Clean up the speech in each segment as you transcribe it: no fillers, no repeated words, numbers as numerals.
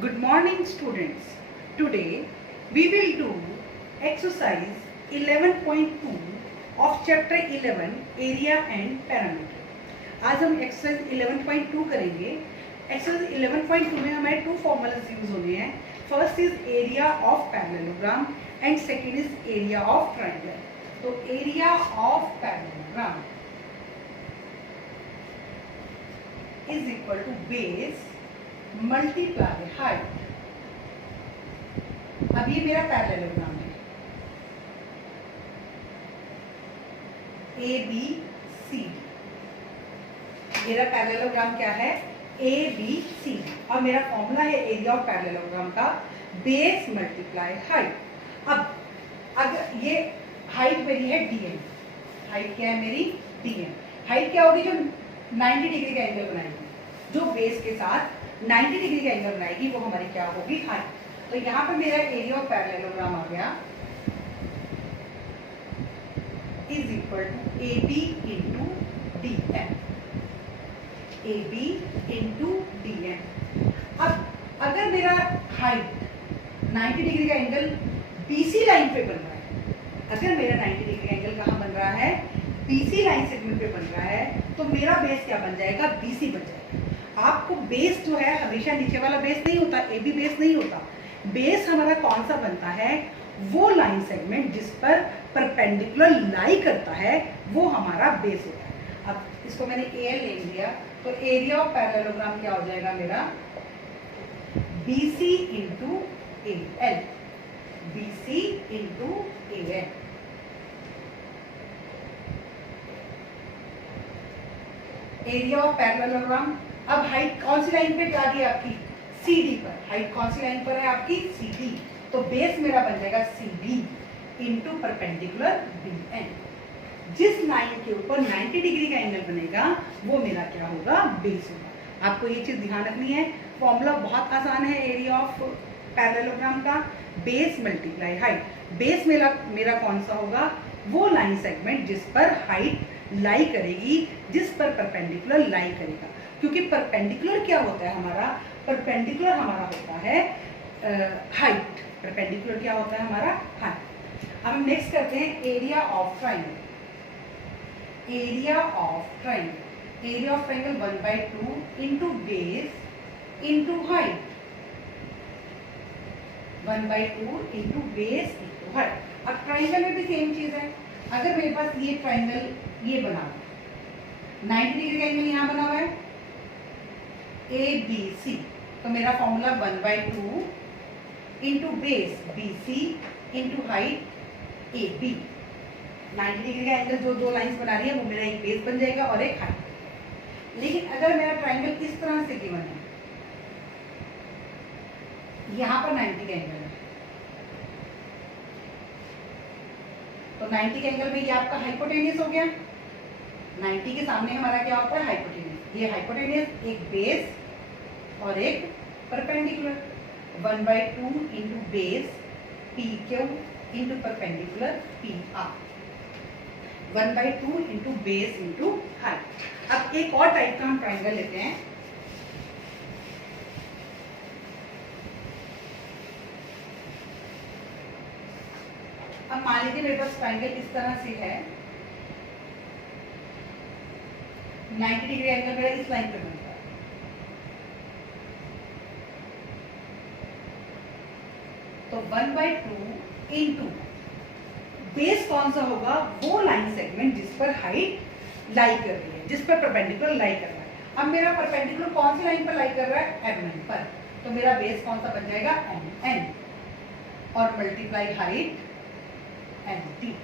Good morning students. Today we will do exercise 11.2 of chapter 11 area and parameter. आज हम exercise 11.2 करेंगे. Exercise 11.2 में हमारे two formulas यूज होने हैं. First is area of parallelogram and second is area of triangle. तो area of parallelogram is equal to base multiply height. अब ये मेरा पैरेललोग्राम है ए बी सी डी. मेरा पैरेललोग्राम क्या है? A B C D. और मेरा फॉर्मूला है एरिया ऑफ पैरेललोग्राम का बेस मल्टीप्लाई हाइट. अब अगर ये हाइट मेरी है डीएम. हाइट क्या है मेरी? डीएम. हाइट क्या होगी? जो 90 डिग्री का एंगल बनाएगी, जो बेस के साथ 90 डिग्री का एंगल बनाएगी, वो हमारी क्या होगी? हाइट. तो यहाँ पर मेरा एरिया ऑफ पैरेललोग्राम आ गया is equal to A B into D M. A B into D M. अब अगर मेरा हाइट 90 डिग्री का एंगल बीसी लाइन पे बन रहा है, अगर मेरा 90 डिग्री का एंगल कहाँ बन रहा है? बीसी लाइन सेगमेंट पे बन रहा है, तो मेरा बेस क्या बन जाएगा? बीसी बन जाएगा. आपको बेस जो है हमेशा नीचे वाला बेस नहीं होता, ए बी बेस नहीं होता. बेस हमारा कौन सा बनता है? वो लाइन सेगमेंट जिस पर परपेंडिकुलर लाई करता है, वो हमारा बेस होता है. अब इसको मैंने ए एल ले लिया, तो एरिया ऑफ पैरेललोग्राम क्या हो जाएगा मेरा? B C into A L. B C into A L. Area of parallelogram. अब हाइट कौन सी लाइन पे जा रही है आपकी? CD पर. हाइट कौन सी लाइन पर है आपकी? CD. तो बेस मेरा बन जाएगा CD इंटू परपेंडिकुलर BN. जिस लाइन के ऊपर 90 डिग्री का एंगल बनेगा, वो मेरा क्या होगा? बेस होगा. आपको ये चीज ध्यान रखनी है. फॉर्मूला बहुत आसान है एरिया ऑफ पैरेललोग्राम का. Base multiply height. बेस मेरा कौन सा होगा? वो लाइन सेगमेंट जिस पर हाइट लाई करेगी, जिस पर परपेंडिकुलर लाई करेगा. क्योंकि परपेंडिकुलर क्या होता है हमारा? परपेंडिकुलर हमारा होता है हाइट. परपेंडिकुलर क्या होता है हमारा? हाइट. अब हम नेक्स्ट करते हैं area of triangle. Area of triangle. Area of triangle 1/2 into base into height. 1/2 into base into height. अब ट्राइंगल में भी सेम चीज है. अगर मेरे पास ये ट्राइंगल ये बना हुआ है, 90 डिग्री का एंगल यहाँ बना हुआ है, ए बी सी, तो मेरा formula 1/2 into base B C into height A B. 90 degree का एंगल जो दो लाइंस बना रही है, वो मेरा एक बेस बन जाएगा और एक हाइट. लेकिन अगर मेरा ट्राइंगल इस तरह से गिवन है, यहाँ पर 90 का एंगल है, तो 90 के एंगल में ये आपका हाइपोटेनियस हो गया. 90 के सामने हमारा क्या होता है? हाइपोटेनियस. ये हाइपोटेनियस एक बेस और एक perpendicular. 1/2 into base P Q into perpendicular P R. 1/2 into base into height. अब एक और टाइप का हम ट्राइंगल लेते हैं. अब मान लीजिए मेरे पास ट्राइंगल इस तरह से है, 90 डिग्री एंगल मेरा इस लाइन पे बनता है. तो 1/2 इंटू बेस कौन सा होगा? वो लाइन सेगमेंट जिस पर हाइट लाई कर रही है, जिस पर परपेंडिकुलर लाई कर रहा है. अब मेरा परपेंडिकुलर कौन सी लाइन पर लाई कर रहा है? MN पर. तो मेरा बेस कौन सा बन जाएगा? MN. और मल्टीप्लाई हाइट MT.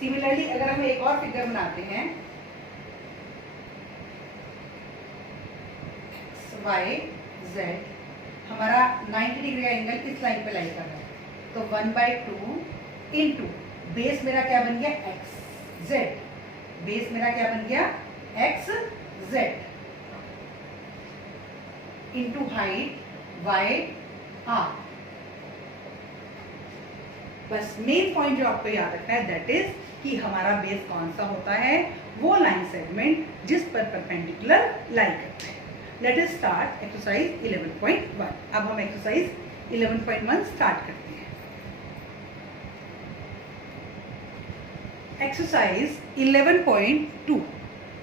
सिमिलरली अगर हम एक और फिगर बनाते हैं, Y Z, हमारा 90 डिग्री का एंगल इस लाइन पे लाई कर रहा है, तो 1/2 इंटू बेस मेरा क्या बन गया? XZ. बेस मेरा क्या बन गया? XZ into height YR. बस मेन पॉइंट जो आपको याद रखना है दैट इज कि हमारा बेस कौन सा होता है? वो लाइन सेगमेंट जिस पर परपेंडिकुलर लाई करता है. Let us start exercise 11.1। अब हम एक्सरसाइज 11.1 स्टार्ट करते हैं। Exercise 11.2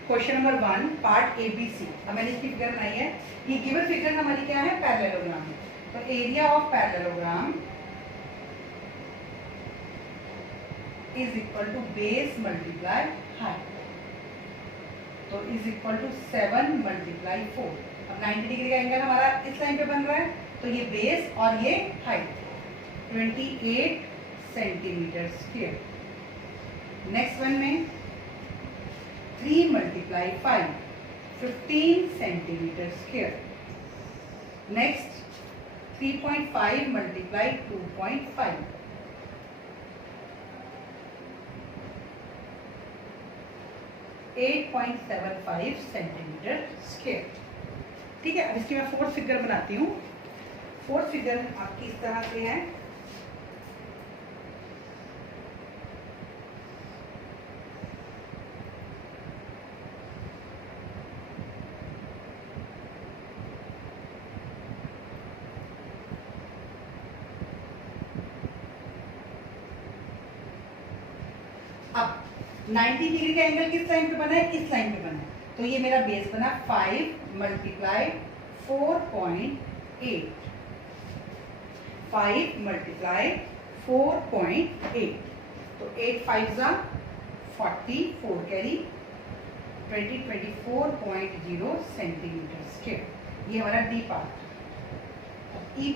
question number 1 part A B C. अब मैंने इसकी फिगर बनाई है। ये गिवन फिगर हमारी क्या है? पैरेललोग्राम है। तो area of parallelogram is equal to base multiply height, तो इज इक्वल टू 7 मल्टीप्लाई 4। अब 90 डिग्री का एंगल हमारा इस लाइन पे बन रहा है, तो ये बेस और ये height 28 centimetre square. Next one में 3 multiply 5 15 centimetre square. Next 3.5 multiply 2.5 8.75 centimetre square. ठीक है, अब इसकी मैं फोर्थ फिगर बनाती हूँ। फोर्थ फिगर आपकी इस तरह से है। अब 90 डिग्री का एंगल किस लाइन पे बना है? इस लाइन पे बना है। तो ये मेरा बेस बना 5 मल्टीप्लाई 4.8, 5 मल्टीप्लाई 4.8, तो 8 5 जा 40, 4 कैरी 24.0 सेंटीमीटर स्क्वायर। ये हमारा डी पार्ट। ई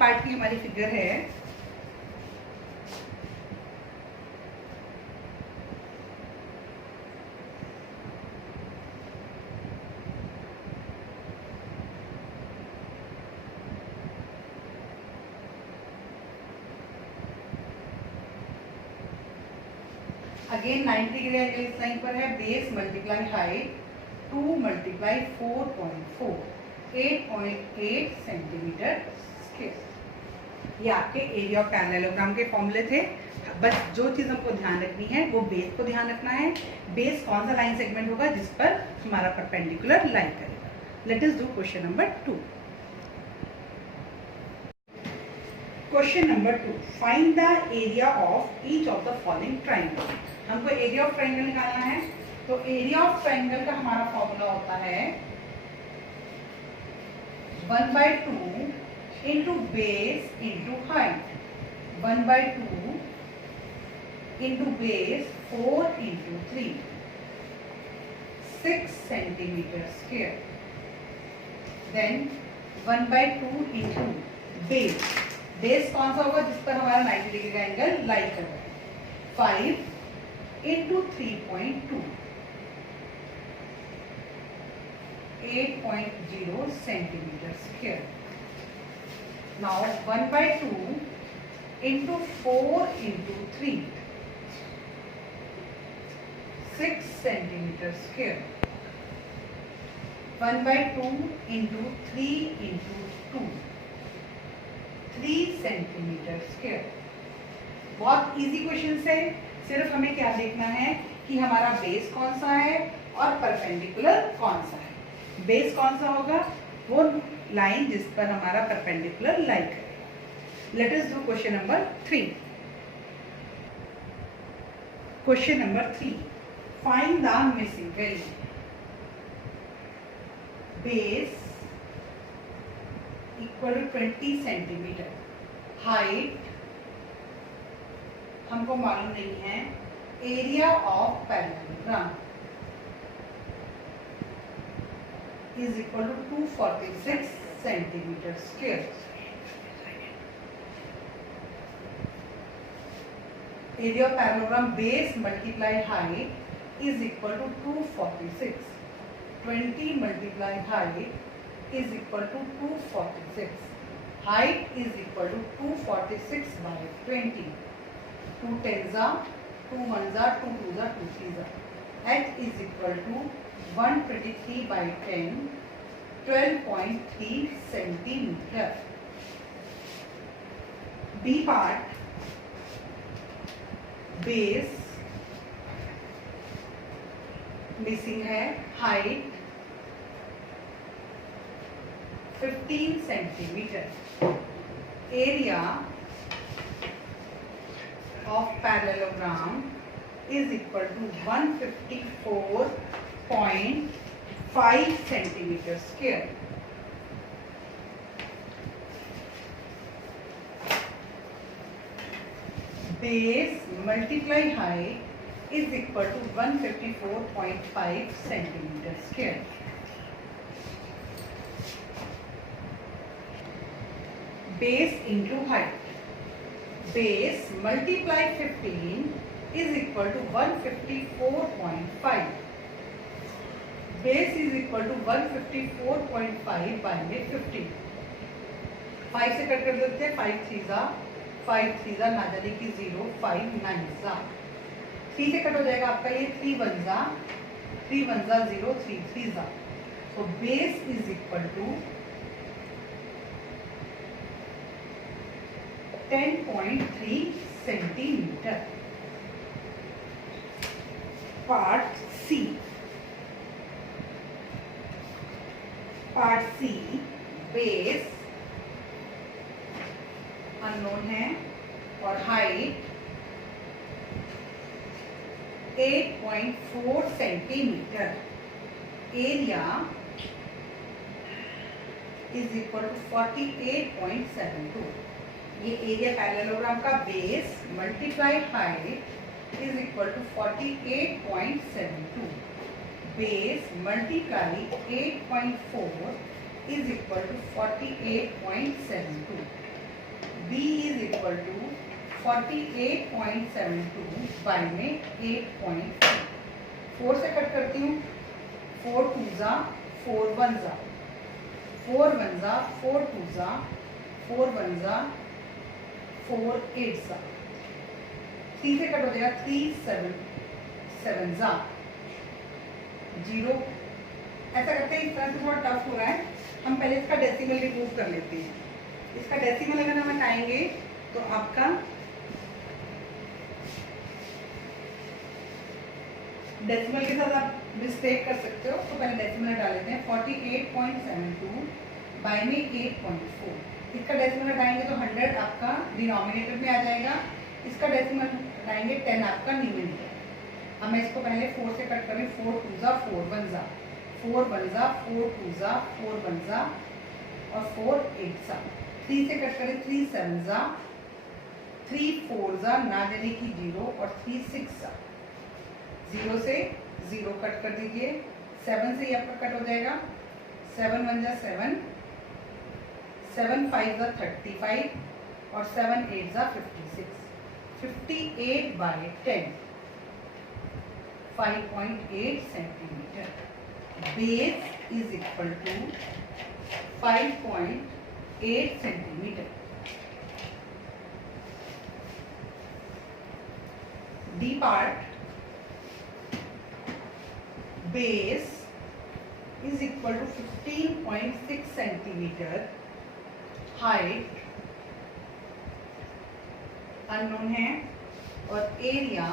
पार्ट की हमारी फिगर है। अगेन 90 डिग्री एंगल इस लाइन पर है। Base multiply height 2 multiply 4.4 8.8 centimetre square. ये आपके एरिया ऑफ पैरेललोग्राम के फॉर्मूले थे। बस जो चीज़ हमको ध्यान रखनी है वो बेस को ध्यान रखना है। बेस कौन सा लाइन सेगमेंट होगा जिस पर हमारा परपेंडिकुलर लाइन करेगा। Let us do question number 2। Question number 2, find the area of each of the following triangle. हमको एरिया ऑफ ट्राइंगल निकालना है। तो एरिया ऑफ ट्राइंगल का हमारा फॉर्मूला होता है 1/2 into base into height. 1/2 into base 4 into 3 6 centimetre square. Then 1/2 into base. Base कौन सा होगा जिस पर हमारा 90 डिग्री का एंगल लाई कर रहा है? 5 into 3.2 8.0 centimetre square. Now 1/2 into 4 into 3 6 centimetre square. 1/2 into 3 into 2 3 centimetre square. बहुत इजी क्वेश्चन है। सिर्फ हमें क्या देखना है कि हमारा बेस कौन सा है और परपेंडिकुलर कौन सा है। बेस कौन सा होगा? वो लाइन जिस पर हमारा परपेंडिकुलर लाई करेगा। Let us do question number 3। Question number 3, find the missing value. Base equal to 20 centimetre. Height हमको मालूम नहीं है। Area of parallelogram is equal to 246 centimetre square. Area of parallelogram base multiply height is equal to 246। 20 multiply height is equal to 246. Height is equal to 246 by 20. 2 10s are 2 1s are 2 2s are 2 3s are. H is equal to 123 by 10, 12.3 centimeter. B part, base missing है, height 15 centimetre. Area of parallelogram is equal to 154.5 centimetre square. Base multiply height is equal to 154.5 centimetre square. Base into height, base multiply 15 is equal to 154.5। Base is equal to 154.5 by में 50। 5 से cut कर देते हैं, 5 3 जा ना जाने की 0, 5 9 जा, 3 से कट हो जाएगा आपका ये 3 1 जा 0, 3 3 जा। तो base is equal to 10.3 centimetre. Part C, base unknown है और height 8.4 centimetre. Area is equal to 48.72। ये एरिया पैरेललोग्राम का base multiply height is equal to 48.72। Base multiply 8.4 is equal to 48.72। B is equal to 48.72 by में 8.4 से cut करती हूँ। 4 2 जा 4 1 जा 4 1 जा 4 2 जा 4 1 जा 4 8 जा, 3 से कट हो जाएगा 3 7 जा 0। ऐसा करते हैं, इस तरह से थोड़ा टफ हो रहा है, हम पहले इसका डेसिमल रिमूव कर लेते हैं। इसका डेसिमल अगर हम हटाएंगे तो आपका डेसिमल के साथ आप मिस्टेक कर सकते हो, तो पहले डेसिमल हटा लेते हैं। 48.72 बाई में 8.4। इसका डेसिमल हटाएंगे तो 100 आपका डिनोमिनेटर में आ जाएगा, इसका डेसिमल हटाएंगे 10 आपका न्यूमरेटर। अब मैं इसको पहले 4 से कट करें। 4 2 जा 4 1 जा 4 1 जा 4 2 जा 4 1 जा और 4 8 जा। 3 से कट करें 3 7 जा 3 4 जा ना देने की 0 और 3 6 जा। 0 से 0 कट कर दीजिए। 7 से ये आपका कट हो जाएगा। 7 1 जा 7, 7 5 जा 35 और 7 8 जा 56। 58 by 10 5.8 centimetre. Base is equal to 5.8 centimetre. D part, base is equal to 15.6 centimetre. Height unknown है और area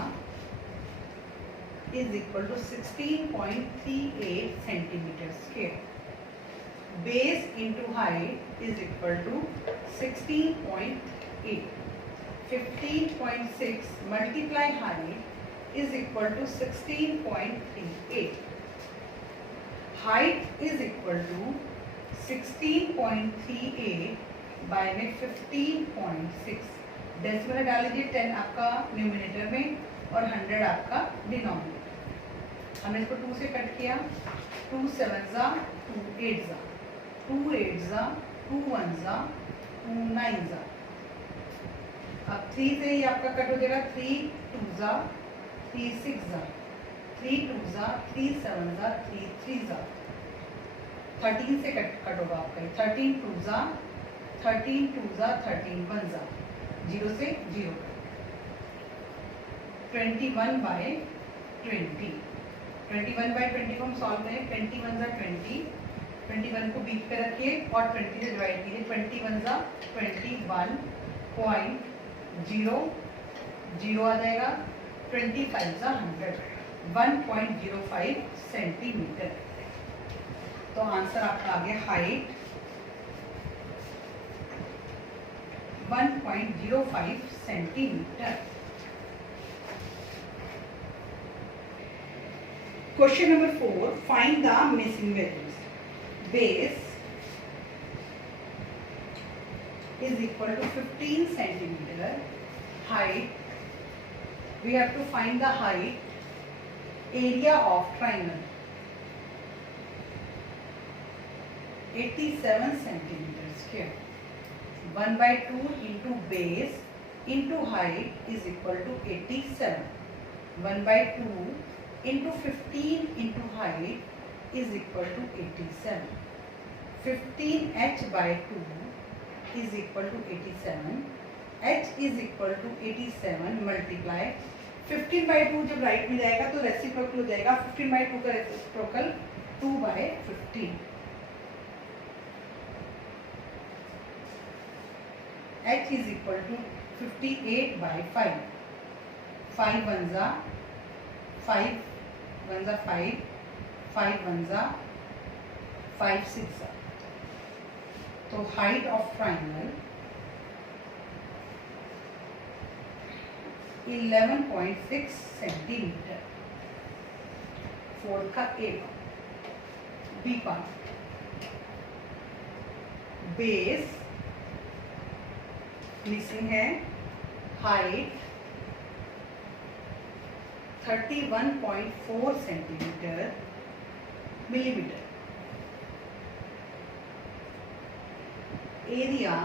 is equal to 16.38 centimetre square. Base into height is equal to 16.8। 15.6 multiply height is equal to 16.38। Height is equal to 16.38 by में 15.6। Decimal डाल लीजिए। 10 आपका numerator में और 100 आपका denominator. हमने इसको 2 से कट किया। 2 7 जा 2 8 जा 2 8 जा 2 1 जा 2 9 जा। अब 3 से ही आपका कट हो जाएगा। 3 2 जा 3 6 जा 3 2 जा 3 7 जा 3 3 जा। 13 से कट होगा आपका। 13 2 जा 13 2 जा 13 1 जा 0 से 0। 21 बाय 20। 21 बाय 20 को हम सॉल्व करें। 21 जा 20, 21 को बीच पे रखिए और 20 से डिवाइड कीजिए। 21 जा 21.00 आ जाएगा। 25 जा 100, 1.05 सेंटीमीटर। तो आंसर आपका आ गया height 1.05 centimetre. Question number 4, find the missing values. Base is equal to 15 centimeter. Height, we have to find the height. Area of triangle 87 centimeter square. 1/2 into base into height is equal to 87. 1/2 into 15 into height is equal to 87. 15h by 2 is equal to 87. h is equal to 87 multiply 15/2 जब right में जाएगा तो reciprocal हो जाएगा। 15/2 का reciprocal 2/15। h is equal to 58/5। 5 1 जा 5 1 जा 5 5 1 जा 5 6 जा। तो हाइट ऑफ ट्राइंगल 11.6 सेंटीमीटर। 4 का A part. B part, base missing है, height 31.4 centimetre millimetre. Area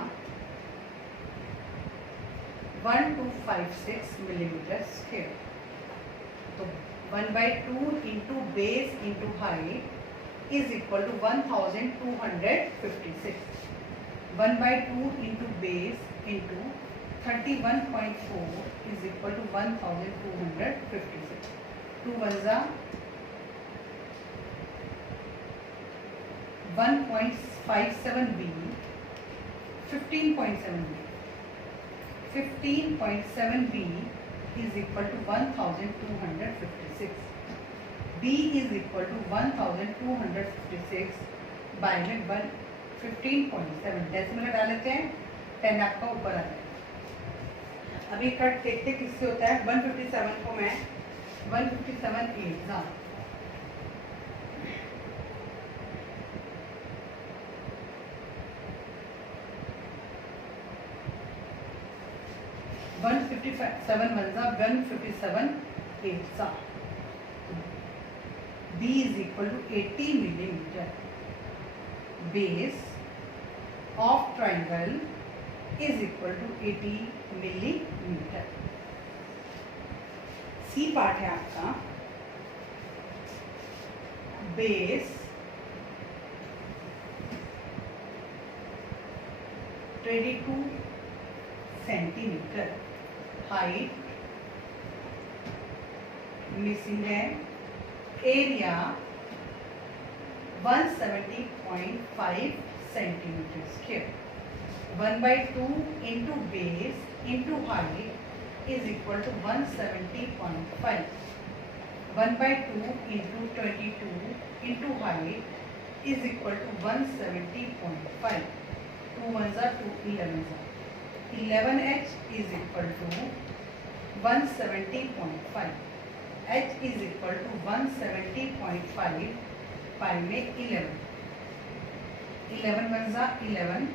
1256 millimetre square. तो 1/2 into base into height is equal to 1256। 1/2 into base into 31.4 is equal to 1256। 2 1 जा 1.57 B 15.7 b। 15.7 b is equal to 1256। b is equal to 1256 bye में 15.7 decimal डाल लेते हैं। 10 आपका ऊपर आ जाएगा। अभी कट देखते किससे होता है। 157 को मैं 157 एग्जाम 157 1 जा 157 8 जा। B is equal to 80 millimeter. Base of triangle is equal to 80 millimeter. C part है आपका। Base 22 centimetre. हाइट मिसिंग है, area 170.5 centimetre square. 1/2 into base into height is equal to 170.5। 1/2 into 22 into height is equal to 170.5। 2 1 जा 2 11 जा। 11h is equal to 170.5। h is equal to 170.5 पाई में 11। 11 1 जा 11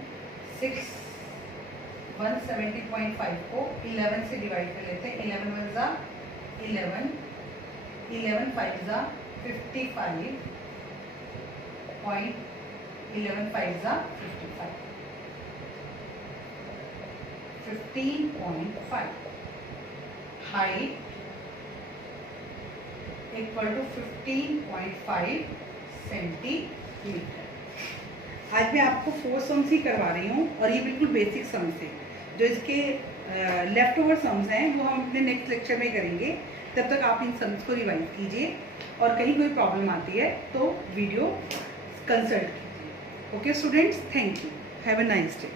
6 170.5 को 11 से divide कर लेते हैं। 11 1 जा 11 11 5 जा 55 पॉइंट 11 5 जा 55 15.5। Height equal to 15.5 centimetre. आज मैं आपको 4 सम्स ही करवा रही हूँ और ये बिल्कुल बेसिक सम्स हैं। जो इसके लेफ्ट ओवर सम्स हैं वो हम अपने नेक्स्ट लेक्चर में करेंगे। तब तक आप इन सम्स को रिवाइज कीजिए और कहीं कोई प्रॉब्लम आती है तो वीडियो कंसल्ट कीजिए। Okay students, thank you, have a nice day.